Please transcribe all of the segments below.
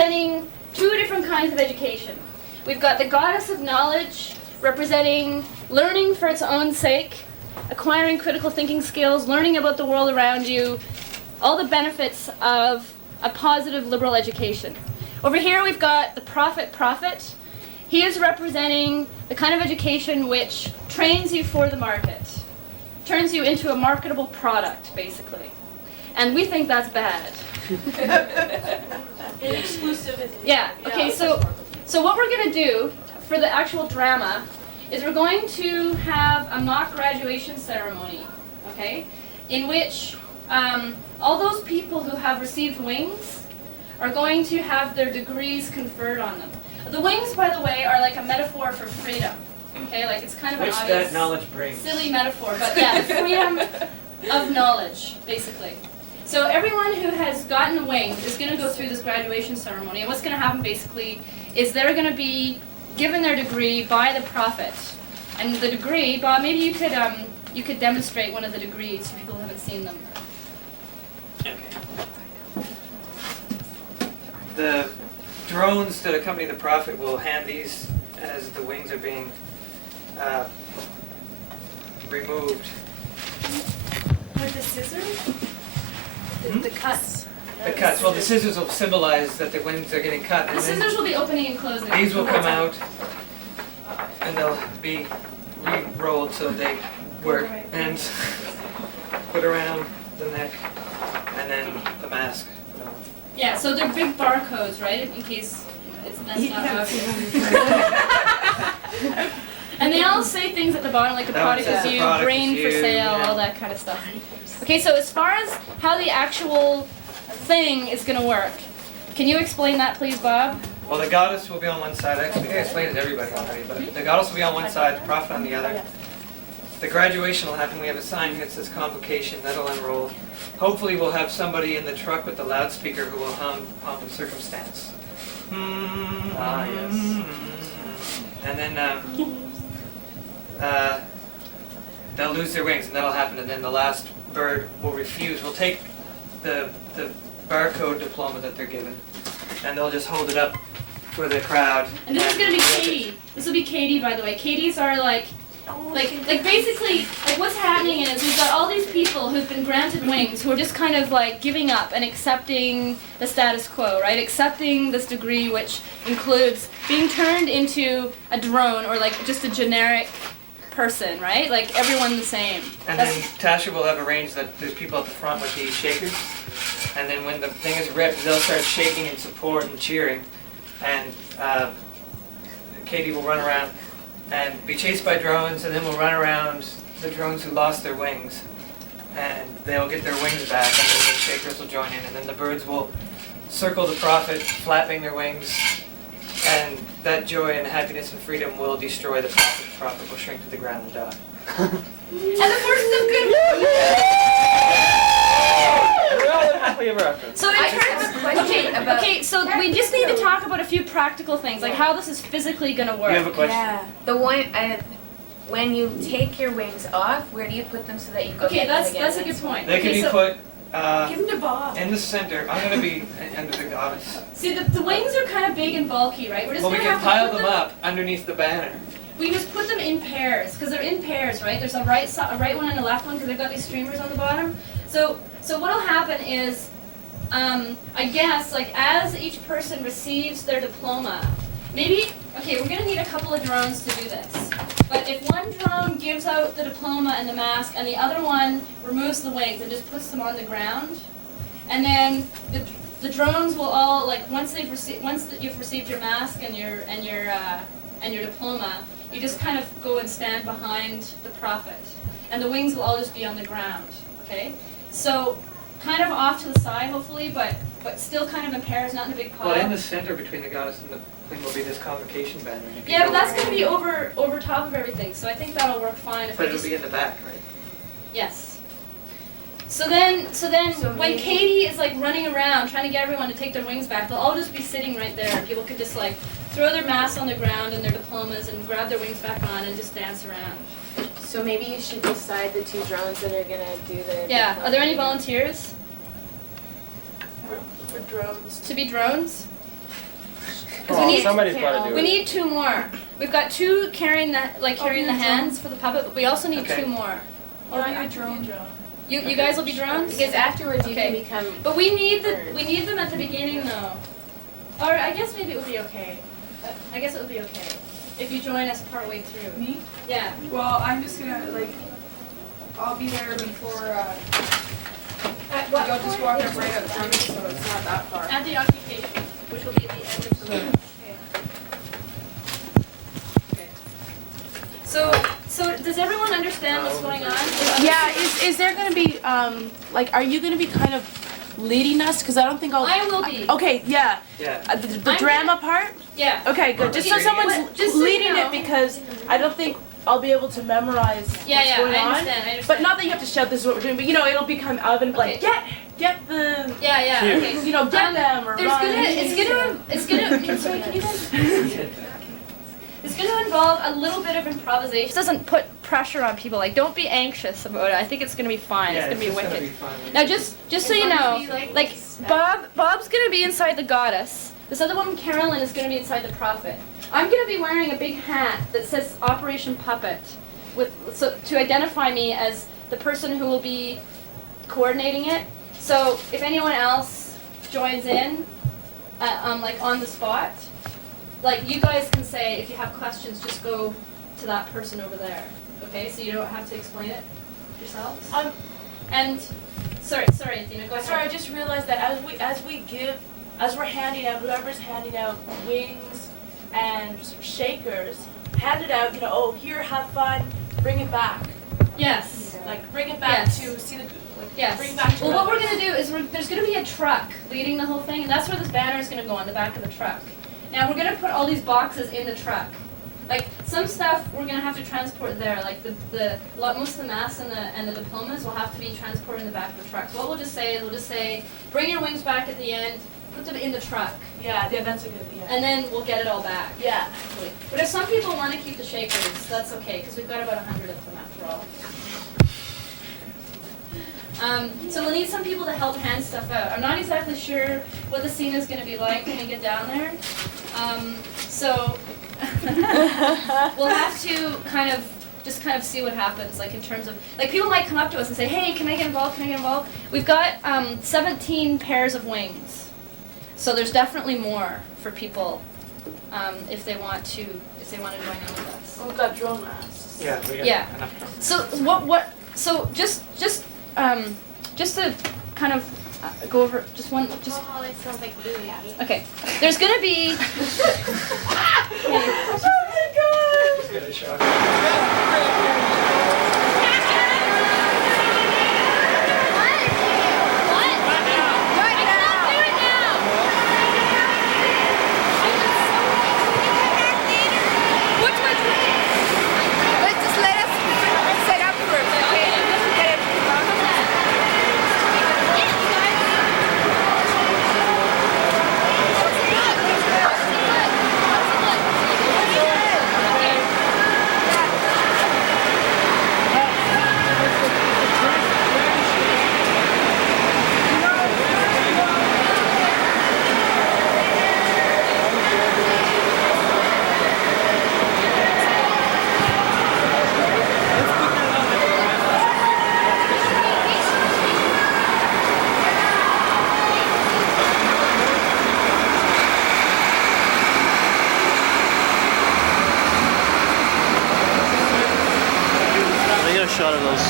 representing two different kinds of education. We've got the goddess of knowledge, representing learning for its own sake, acquiring critical thinking skills, learning about the world around you, all the benefits of a positive liberal education. Over here we've got the prophet. He is representing the kind of education which trains you for the market, turns you into a marketable product, basically. And we think that's bad. Exclusivity. Yeah, okay, so what we're going to do for the actual drama is we're going to have a mock graduation ceremony, okay, in which all those people who have received wings are going to have their degrees conferred on them. The wings, by the way, are like a metaphor for freedom, okay, like it's kind of Which an obvious, that knowledge brings. silly metaphor, but yeah, freedom of knowledge, basically. So everyone who has gotten the wings is going to go through this graduation ceremony, and what's going to happen basically is they're going to be given their degree by the prophet. And the degree, Bob, maybe you could demonstrate one of the degrees for people who haven't seen them. Okay. The drones that accompany the prophet will hand these as the wings are being removed. With the scissors? The cuts. The cuts. Well, the scissors will symbolize that the wings are getting cut. The And scissors will be opening and closing. these will come out, and they'll be re-rolled so they work and put around the neck, and then the mask. Yeah, so they're big barcodes, right? In case that's not obvious. And they all say things at the bottom, like the That one product says is the you, product brain is for you, sale, yeah. all that kind of stuff. Okay, so as far as how the actual thing is going to work, can you explain that, please, Bob? Well, the goddess will be on one side. I explained it to everybody already, but the goddess will be on one side, the prophet on the other. The graduation will happen. We have a sign here that says convocation. That'll unroll. Hopefully we'll have somebody in the truck with the loudspeaker who will hum Pomp and Circumstance. Ah, yes. And then they'll lose their wings, and that'll happen. And then the last bird will refuse. We'll take the barcode diploma that they're given, and they'll just hold it up for the crowd. And this is going to be Katie. This will be Katie, by the way. Katie's are like basically, like what's happening is we've got all these people who've been granted wings who are just kind of like giving up and accepting the status quo, right? Accepting this degree, which includes being turned into a drone or like just a generic person, right? Like everyone the same. And then Tasha will have arranged that there's people at the front with these shakers, and then when the thing is ripped, they'll start shaking in support and cheering, and Katie will run around and be chased by drones, and then we'll run around the drones who lost their wings, and they'll get their wings back, and then the shakers will join in, and then the birds will circle the prophet, flapping their wings, and that joy and happiness and freedom will destroy the prophet. The prophet will shrink to the ground and die. And the forces of good. So in terms, okay, so we just need to talk about a few practical things, like how this is physically going to work. You have a question? Yeah. The one, when you take your wings off, where do you put them so that you go Okay, get them again? that's a good point. They can Okay, be so put Give them to Bob. in the center. I'm going to be under the goddess. see, the wings are kind of big and bulky, right? We're just Well, we going to can have to pile put them up underneath the banner. We just put them in pairs because they're in pairs, right? There's a right one and a left one because they've got these streamers on the bottom. So what'll happen is, I guess, like as each person receives their diploma, maybe, okay, we're gonna need a couple of drones to do this. But if one drone gives out the diploma and the mask, and the other one removes the wings and just puts them on the ground, and then the drones will all, like once you've received your mask and your diploma, you just kind of go and stand behind the prophet, and the wings will all just be on the ground. Okay, so kind of off to the side, hopefully, but still kind of in pairs, not in a big pile. Well, in the center between the goddess and the thing will be this convocation banner. and you can Yeah, go but that's around. going to be over top of everything, so I think that'll work fine if But I it'll just... be in the back, right? Yes. So then when maybe- Katie is like running around trying to get everyone to take their wings back, they'll all just be sitting right there, and people could just like throw their masks on the ground and their diplomas and grab their wings back on and just dance around. So maybe you should decide the two drones that are gonna do the. Yeah, are there any volunteers For drones. to be drones? need Somebody's got to do we it. need 2 more. We've got 2 carrying the hands for the puppet, but we also need Okay. 2 more. I'll be a drone. You guys will be drones? Because afterwards you can Okay. become. But we need them at the beginning though. Or I guess maybe it would be okay. I guess it would be okay if you join us partway through. Me? Yeah. Well, I'm just gonna I'll be there before. I'll just walk up right up through it, so it's not that far. At the occupation, which will be at the end of the week. Okay. So does everyone understand what's going on? Yeah, is there gonna be are you gonna be kind of leading us? Because I don't think I'll. I will be. Okay, yeah. Yeah. The I'm drama part. Yeah. Okay, good. Just so someone's Just so you leading know. it, because I don't think I'll be able to memorize Yeah, what's yeah, going I on. understand. But not that you have to shout, "This is what we're doing." But it'll become out and like Okay. get the Yeah, yeah. Cute. Okay. get them or There's run. it's gonna sorry, can you guys it's gonna involve a little bit of improvisation. It doesn't put pressure on people. Like, don't be anxious about it. I think it's gonna be fine. Yeah, it's gonna be just wicked. gonna be fun. Now just so you know, like Bob's gonna be inside the goddess. This other woman, Carolyn, is gonna be inside the prophet. I'm gonna be wearing a big hat that says Operation Puppet, to identify me as the person who will be coordinating it. So if anyone else joins in, on the spot, you guys can say, if you have questions, just go to that person over there. Okay, so you don't have to explain it yourselves. And sorry, Athena, go ahead. Sorry, I just realized that as we're handing out, whoever's handing out wings and shakers, hand it out. Oh, here, have fun, bring it back. Yes. Bring it back Yes. to see the. Yes. Bring back to Well, what we're others. going to do is there's going to be a truck leading the whole thing, and that's where this banner is going to go, on the back of the truck. Now, we're going to put all these boxes in the truck. Some stuff we're going to have to transport there, most of the masks and the diplomas will have to be transported in the back of the truck. So what we'll just say, bring your wings back at the end, put them in the truck, Yeah, that's a good. Yeah. and then we'll get it all back. Yeah. But if some people want to keep the shakers, that's okay, because we've got about 100 of them after all. So we'll need some people to help hand stuff out. I'm not exactly sure what the scene is going to be like when we get down there. So we'll have to kind of see what happens, in terms of, people might come up to us and say, hey, can I get involved, We've got 17 pairs of wings. So there's definitely more for people if they want to join in with us. Oh, we've got drone masks. Yeah, we got Yeah. enough time. So just to kind of go over Holly sounds like Louis. okay. There's gonna be Just get a shock. They get a shot of those.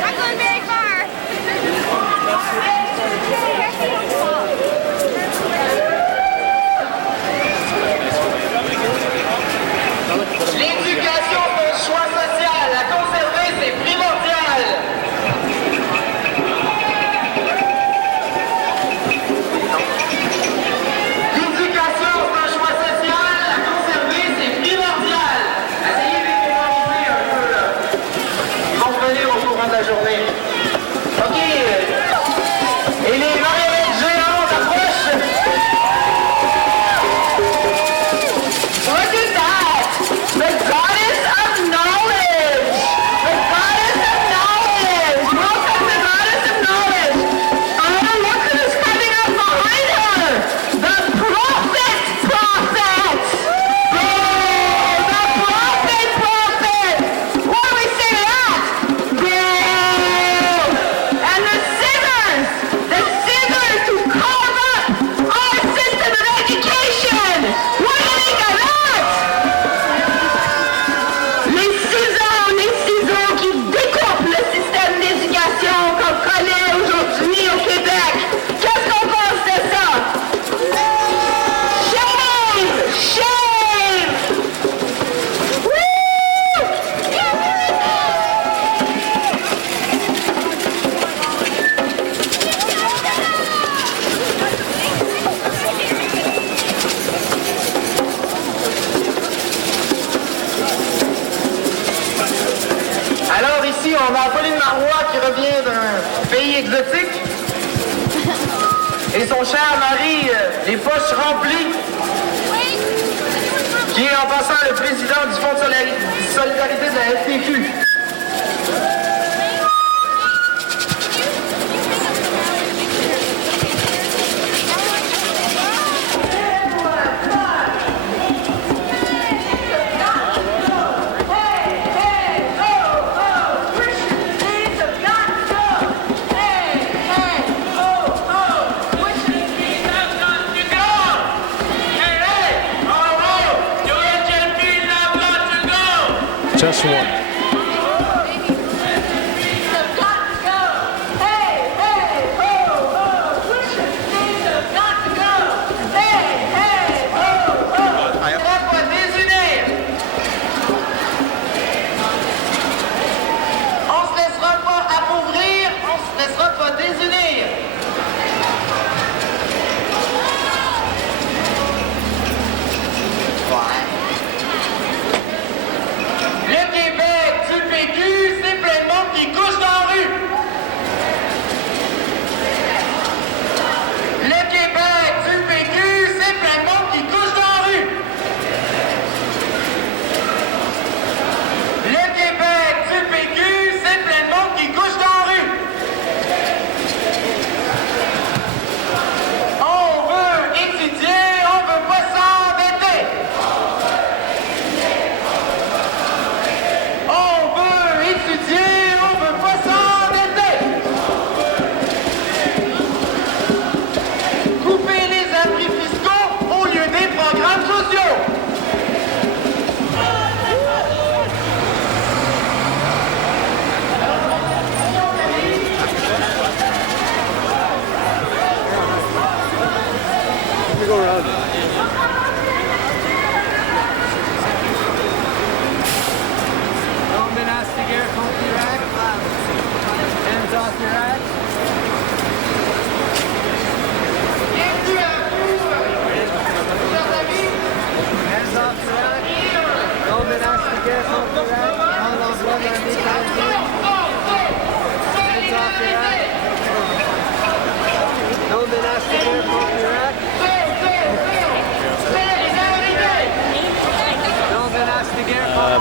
Not going very far. la journée. OK. Et les marionnettes géantes approchent. Look at that! The goddess of knowledge! The goddess of knowledge! Welcome the goddess of knowledge! Oh, look who's coming up behind her! The prophet! Oh, the prophet! What do we say to that? And the scissors to carve up our system of education! What do you think of that? Les ciseaux qui découpent le système d'éducation qu'on connaît aujourd'hui au Québec. Qu'est-ce qu'on pense de ça? Shame! Shame! Woo! Alors ici, on a Pauline Marois qui revient d'un pays exotique. Et son cher mari, les poches remplies, qui est en passant le président du Fonds de solidarité de la FTQ. Just one.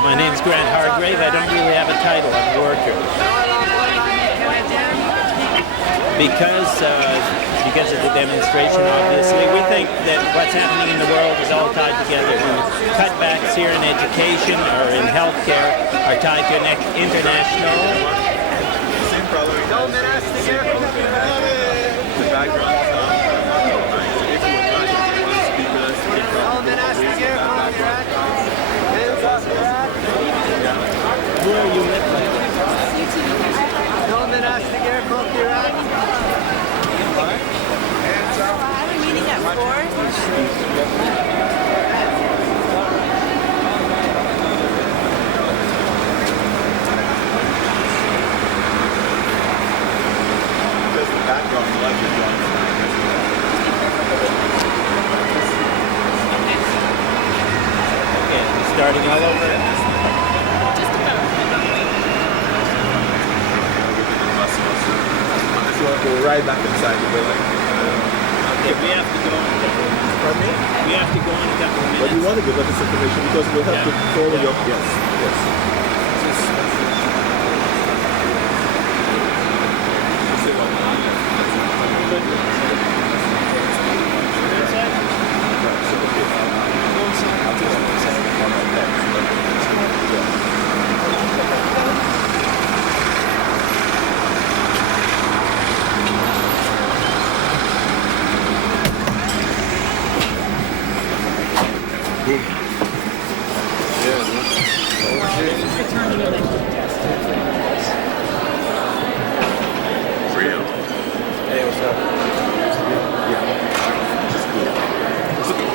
My name's Grant Hargrave. I don't really have a title. I'm a worker. Because of the demonstration, obviously, we think that what's happening in the world is all tied together. Cutbacks here in education or in healthcare are tied to an international. Where are you with? I have a meeting at 4. Background, go right back inside the building. Okay, we have to go in a couple of minutes. Pardon me? We have to go in a couple of minutes. But you want to give us this information because we'll have to follow your, yes, yes. Hey, what's up? Yeah. Just cool. It's okay.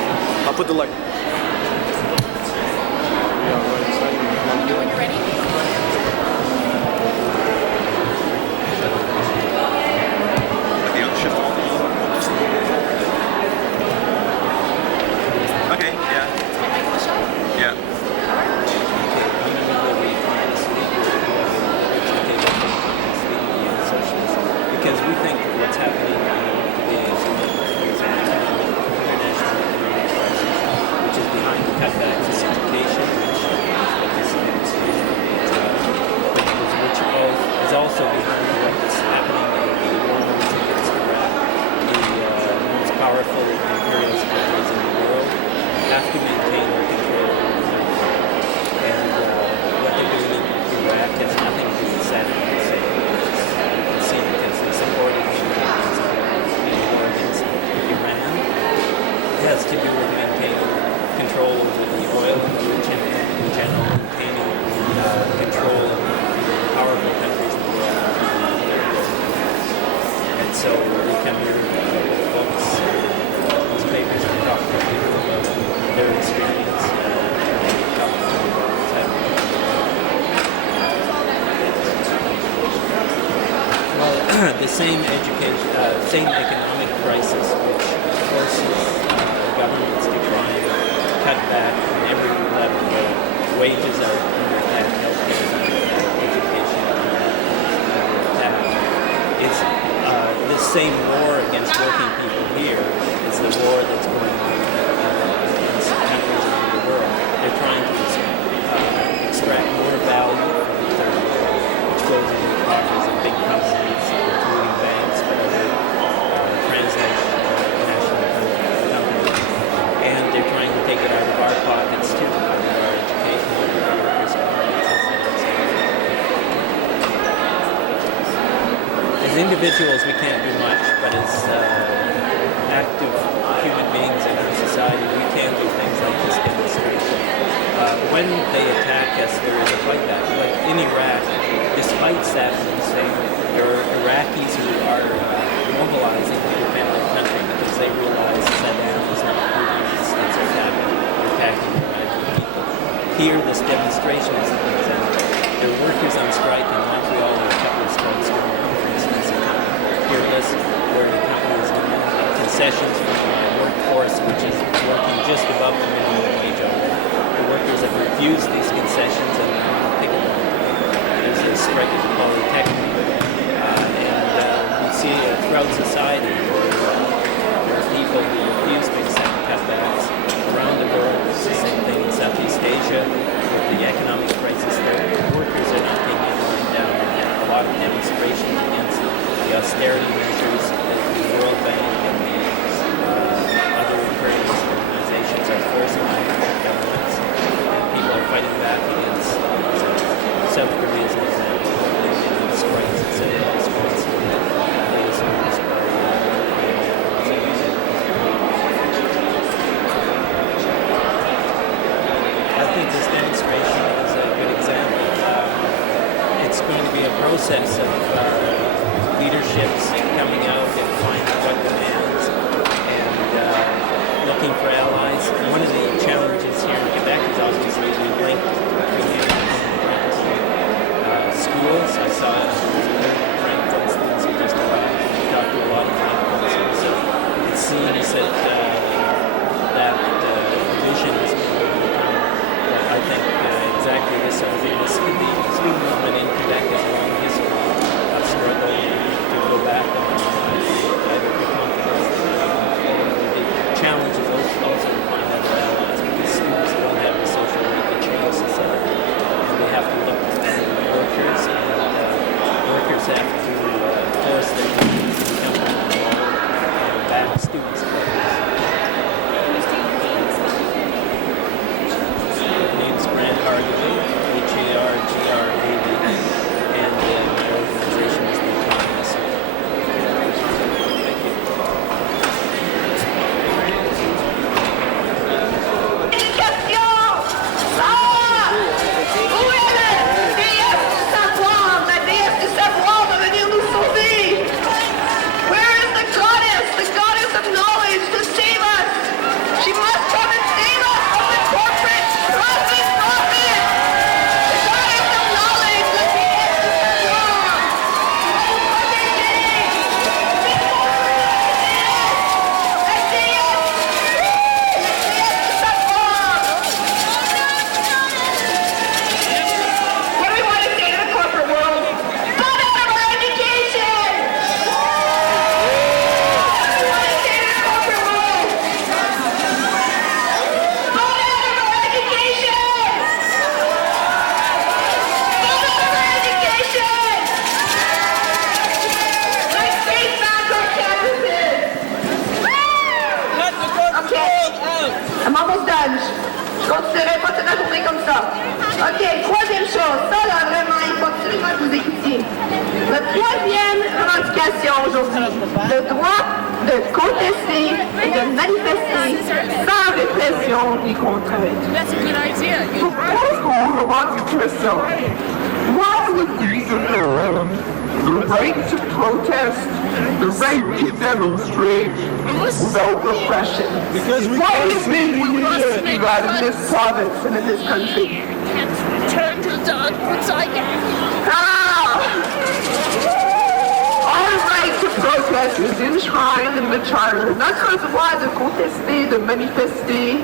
I'll put the light. When you're ready. Okay, yeah. Yeah. Because we think that what's happening today is international crisis, which is behind the cutbacks in education, which is what this administration is about, which is also behind what's happening in the world against Quebec. The most powerful imperialist countries in the world have to maintain their control over the country. And what they're doing in Iraq has nothing to do with Saddam Hussein. Because they supported the Iranians in the war against Iran. It has to do with maintaining control over the oil and the region and in general maintaining control of the powerful countries in the world. And so they come here with books, newspapers, and talk to people about their experience. The same same economic crisis which forces governments to try and cut back on every level where wages are under attack, healthcare is under attack, education is under attack. It's this same war against working people here is the war that's going on in some countries around the world. They're trying to extract more value from the third world, which goes into the pockets of big companies, including banks, but other transnational companies. And they're trying to take it out of our pockets too, out of our education, out of our workers' pockets. As individuals, we can't do much, but as active human beings in our society, we can do things like this demonstration. When they attack us, there is a fight back. Like in Iraq, despite Saddam Hussein, there are Iraqis who are mobilizing to defend their country because they realize Saddam is not moving these things are happening, attacking the Iraqi people. Here, this demonstration is an example. There are workers on strike in Montreal, there are a couple of strikes going on, for instance, in Peerless, where the company is demanding concessions from the workforce, which is working just above the minimum wage already. The workers have refused these concessions and they're on a picket line. There's a strike at the Polytechnic. You see throughout society there are people who refuse to accept cutbacks. Around the world, it's the same thing in Southeast Asia with the economic crisis there. Workers are not being able to run down. There's been a lot of demonstrations against the austerity measures that the World Bank and the other imperialist organizations are forcing on governments. And people are fighting back against South Korea as an example. They strikes and said in response to the latest moves by I think this demonstration is a good example. It's going to be a process of leaderships coming out and finding what demands and looking for allies. One of the challenges here in Quebec is obviously we link between schools. I saw Frank, for instance, who just arrived. We talked to a lot of Frankfurters. So it seems that that division is overcome. I think exactly this sort of thing. The student movement in Quebec has a long history of struggle to go back on OK, troisième chose, ça là vraiment, il faut absolument que vous écoutiez. La troisième revendication aujourd'hui, le droit de contester et de manifester sans répression ni contrainte. Pourquoi on revendique ça? Moi, je dis the right to protest, the right to demonstrate without repression. Because we Why can't is speak it we must in this province and in this country? Turn to the dog outside. Our right to protest is enshrined in the Charter. Notre droit de contester, de manifester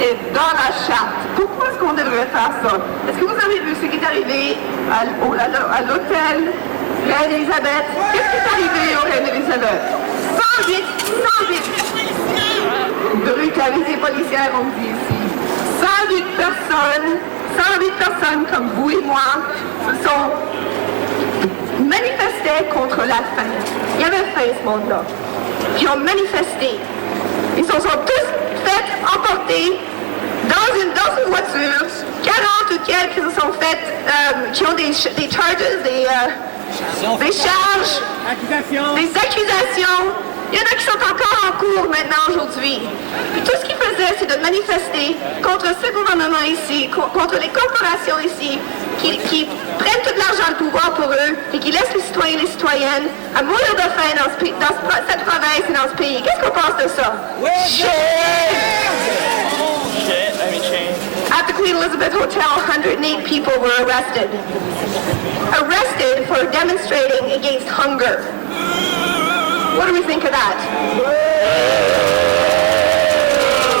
est dans la charte. Pourquoi est-ce qu'on devrait faire ça? Est-ce que vous avez vu ce qui est arrivé à l'hôtel Reine Elisabeth? Qu'est-ce qui est arrivé au Reine Elisabeth? 108 brutalités policières, on dit ici. 108 personnes comme vous et moi se sont manifestés contre la faim. Il y avait faim ce monde-là. Ils ont manifesté. Ils se sont tous fait emporter dans une voiture. 40 ou quelques qui se sont fait, qui ont des charges, des charges, des accusations. Il y en a qui sont encore en cours maintenant aujourd'hui. Puis tout ce qu'ils faisaient, c'est de manifester contre ce gouvernement ici, contre les corporations ici, qui prennent tout l'argent de pouvoir pour eux et qui laissent les citoyens et les citoyennes à mourir de faim dans cette province et dans ce pays. Qu'est-ce qu'on pense de ça? At the Queen Elizabeth Hotel, 108 people were arrested. Arrested for demonstrating against hunger. What do we think of that?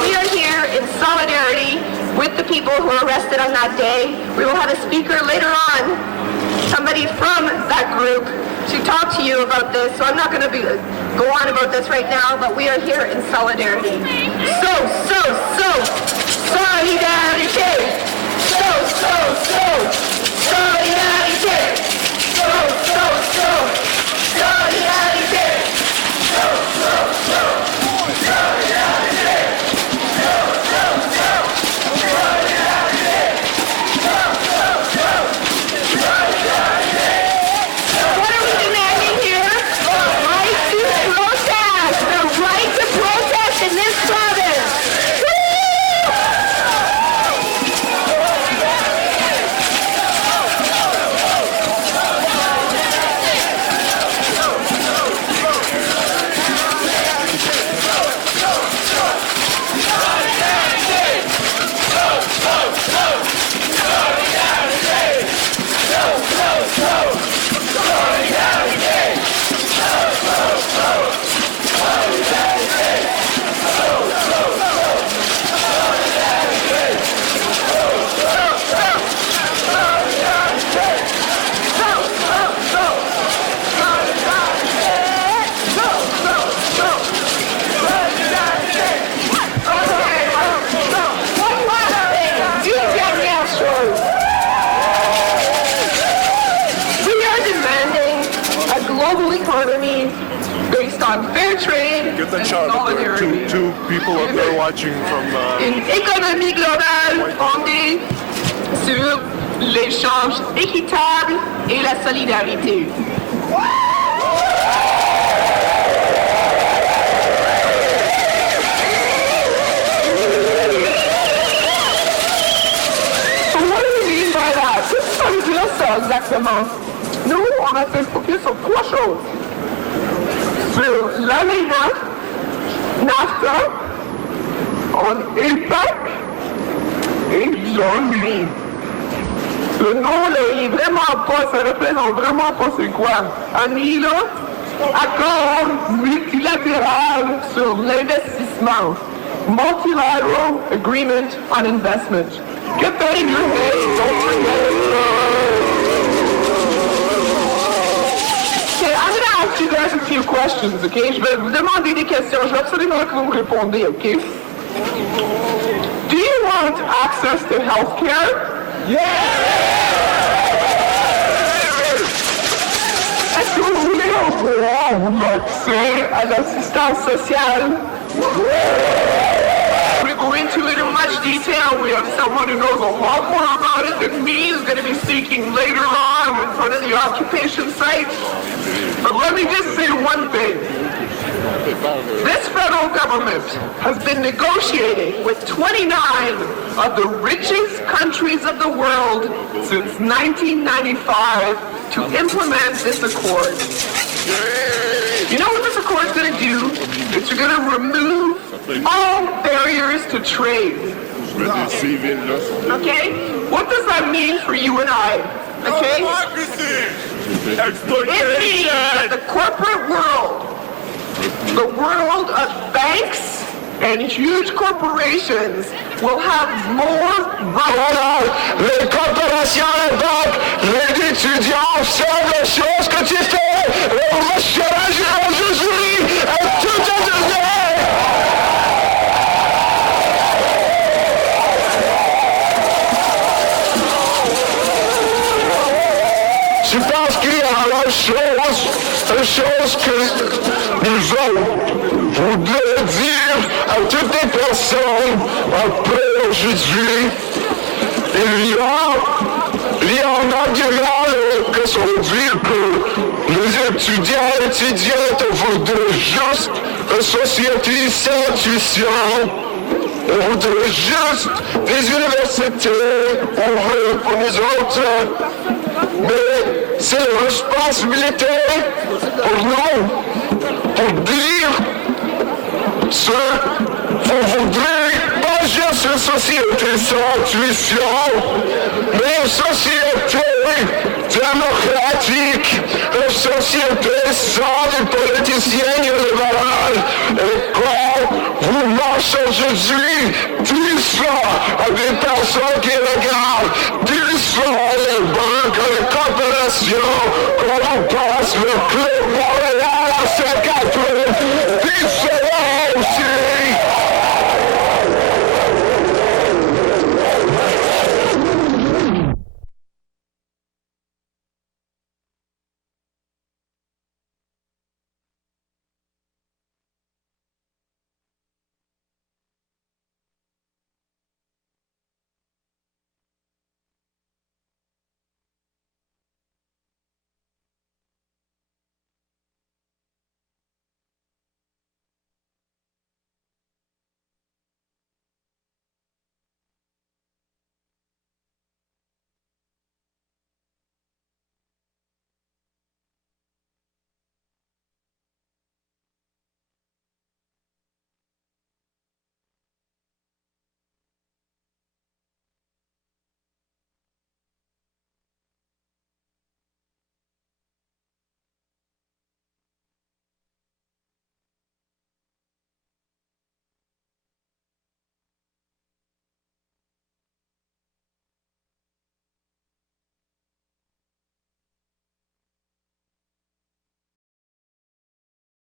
We are here in solidarity with the people who were arrested on that day. We will have a speaker later on, somebody from that group, to talk to you about this. So I'm not going to go on about this right now, but we are here in solidarity. Solidarité! Solidarité! Solidarité! Get the chart up there. Two people up there watching from... Une économie globale fondée sur l'échange équitable et la solidarité. What do we mean by that? Qu'est-ce que ça veut dire ça exactement? Nous, on a fait focus sur trois choses. Sur l'AMENA, NAFTA, et le PAC, et zone libre. Le nom, là, il est vraiment pas, ça représente vraiment pas c'est quoi. Annie, là, accord multilatéral sur l'investissement. Multilateral Agreement on Investment. Get that in your head, don't forget it. Okay, I'm going to ask you guys a few questions, okay? Je vais vous demander des questions. Je veux absolument que vous me répondez, okay? Do you want access to health care? Est-ce que vous voulez avoir accès à l'assistance sociale? We're going into it in much detail. We have someone who knows a lot more about it than me, who's going to be speaking later on in front of the occupation site. But let me just say one thing. This federal government has been negotiating with 29 of the richest countries of the world since 1995 to implement this accord. You know what this accord is going to do? It's going to remove all barriers to trade. Okay? What does that mean for you and I? Okay? It means that the corporate world, the world of banks and huge corporations will have more. Voilà, les corporations, les banques, les étudiants savent les choses que tu fais. Et on va changer aujourd'hui et tout est donné. Je pense qu'il y a une chose que nous voudrais dire à toutes les personnes après aujourd'hui. Il y en a qui sont dire que les étudiants et étudiantes voudraient juste une société sans tuition. On voudrait juste des universités ouvertes pour nous autres. Mais c'est la responsabilité pour nous, pour dire ce qu'on voudrait, pas juste une société sans tuition, mais une société démocratique, une société sans les politiciens libéraux. Et quand vous marchez aujourd'hui, tout ça à des personnes qui regardent, tout ça à les banques, à les corporations, quand on passe le club Montréal à 50 tout ça